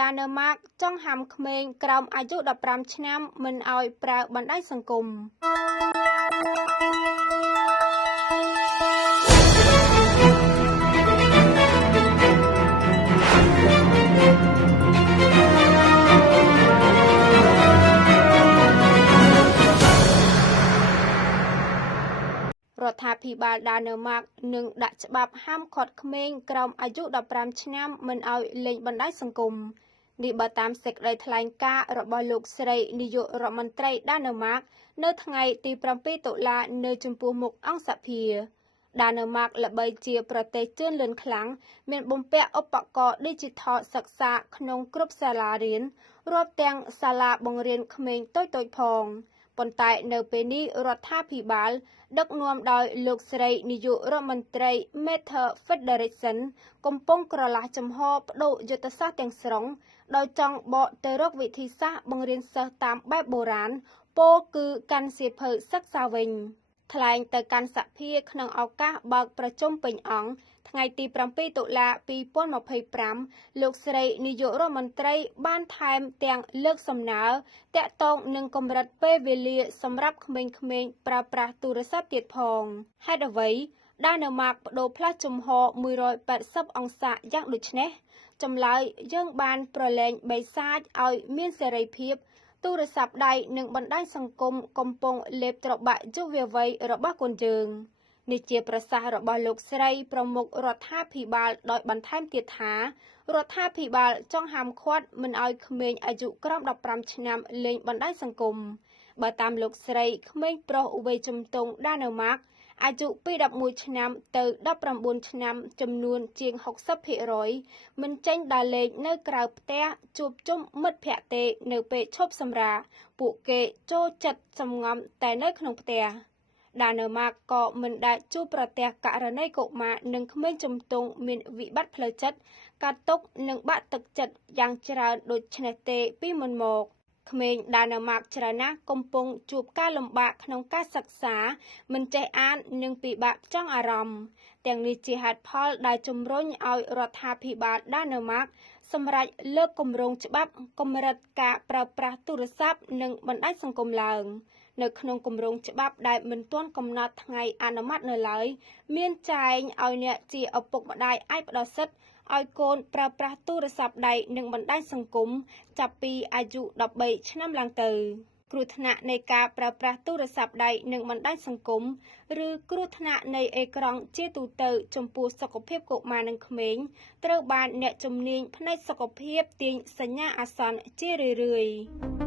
ដាណឺម៉ាកចង់ហាមក្មេងក្រោមអាយុ15ឆ្នាំមិនឲ្យប្រើបណ្ដាញសង្គមរដ្ឋាភិបាលដាណឺម៉ាកនឹងដាក់ច្បាប់ហាមឃាត់ក្មេងក្រោមអាយុ15ឆ្នាំមិនឲ្យលេងបណ្ដាញសង្គមនេះបើតាមសេចក្តីថ្លែងការណ៍របស់លោកស្រីនាយករដ្ឋមន្ត្រីដាណឺម៉ាកនៅថ្ងៃទី7តុលានៅចំពោះមុខអង្គសភាដាណឺម៉ាកល្បីជាប្រទេសជឿនលឿនខ្លាំងមានបំពាក់ឧបករណ៍ឌីជីថលសិក្សាក្នុងគ្រប់សាលារៀនរាប់ទាំងសាលាបង្រៀនក្មេងតូចៗផងប៉ុន្តែនៅពេលនេះរដ្ឋាភិបាលដឹកនាំដោយលោកស្រីនាយករដ្ឋមន្ត្រី Mette Frederiksen កំពុងក្រឡាស់ចំហបដូរយុទ្ធសាស្ត្រទាំងស្រុងដោយចង់បកទៅរកវិធីសាស្ត្របង្រៀនសិស្សតាមបែបបុរាណពោលគឺកាន់សៀវភៅសិក្សាវិញថ្លែងទៅកាន់សភាក្នុងឱកាសបើកប្រជុំពេញអង្គថ្ងៃទី7តុលា2025លោកស្រីនាយករដ្ឋមន្ត្រីបានថែមទាំងលើកសំណើតាក់ទងនឹងកម្រិតពេលវេលាសម្រាប់ក្មេងៗប្រើប្រាស់ទូរស័ព្ទទៀតផងហេតុអ្វីដាណឺម៉ាកបដូរផ្លាស់ជំហរ180អង្សាយ៉ាងដូចនេះចម្លើយយើងបានប្រឡែងបិសាចឲ្យមានសេរីភាពទូរស័ព្ទដៃនិងបណ្ដាញសង្គមកំពុងលេបត្របាក់យុវវ័យរបស់កូនយើងនេះជាប្រសាសន៍របស់លោកស្រីប្រមុខរដ្ឋាភិបាលដោយបន្ថែមទៀតថារដ្ឋាភិបាលចង់ហាមឃាត់មិនឲ្យក្មេងអាយុក្រោម15ឆ្នាំលេងបណ្ដាញសង្គមបើតាមលោកស្រីក្មេងប្រុសវ័យជំទង់ដាណឺម៉ាកអាយុពី11ឆ្នាំទៅ19ឆ្នាំចំនួនជាង 60% មិនចេញដើរលេងនៅក្រៅផ្ទះជួបជុំមិត្តភក្តិទេនៅពេលឈប់សម្រាកពួកគេចូលចិត្តសម្ងំតែនៅក្នុងផ្ទះដាណឺម៉ាកក៏មិនដែលជួបប្រទះករណីកុមារនិងក្មេងជំទង់មានវិបត្តិផ្លូវចិត្តកាត់ទុកនិងបាក់ទឹកចិត្តយ៉ាងច្រើនដូចនេះទេពីមុនមកក្មេងដាណឺម៉ាកច្រើនណាស់កំពុងជួបការលំបាកក្នុងការសិក្សាមិនចេះអាននិងពិបាកផ្ចង់អារម្មណ៍ទាំងនេះជាហេតុផលដែលជំរុញឲ្យរដ្ឋាភិបាលដាណឺម៉ាកសម្រាប់លើកគម្រោងច្បាប់កម្រិតការប្រើប្រាស់ទូរស័ព្ទនិងបណ្ដាញសង្គមឡើងនៅក្នុងគម្រោងច្បាប់ដែលមិនទាន់កំណត់ថ្ងៃអនុម័តនៅឡើយមានចែងឲ្យអ្នកជាឪពុកម្ដាយអាចផ្ដល់សិទ្ធិឲ្យកូនប្រើប្រាស់ទូរស័ព្ទដៃនិងបណ្ដាញសង្គមចាប់ពីអាយុ13ឆ្នាំឡើងទៅគ្រោះថ្នាក់នៃការប្រើប្រាស់ទូរស័ព្ទដៃនិងបណ្ដាញសង្គមឬគ្រោះថ្នាក់នៃអេក្រង់ជាទូទៅចំពោះសុខភាពកុមារនិងក្មេងត្រូវបានអ្នកជំនាញផ្នែកសុខភាពទាញសញ្ញាអាសន្នជារឿយៗ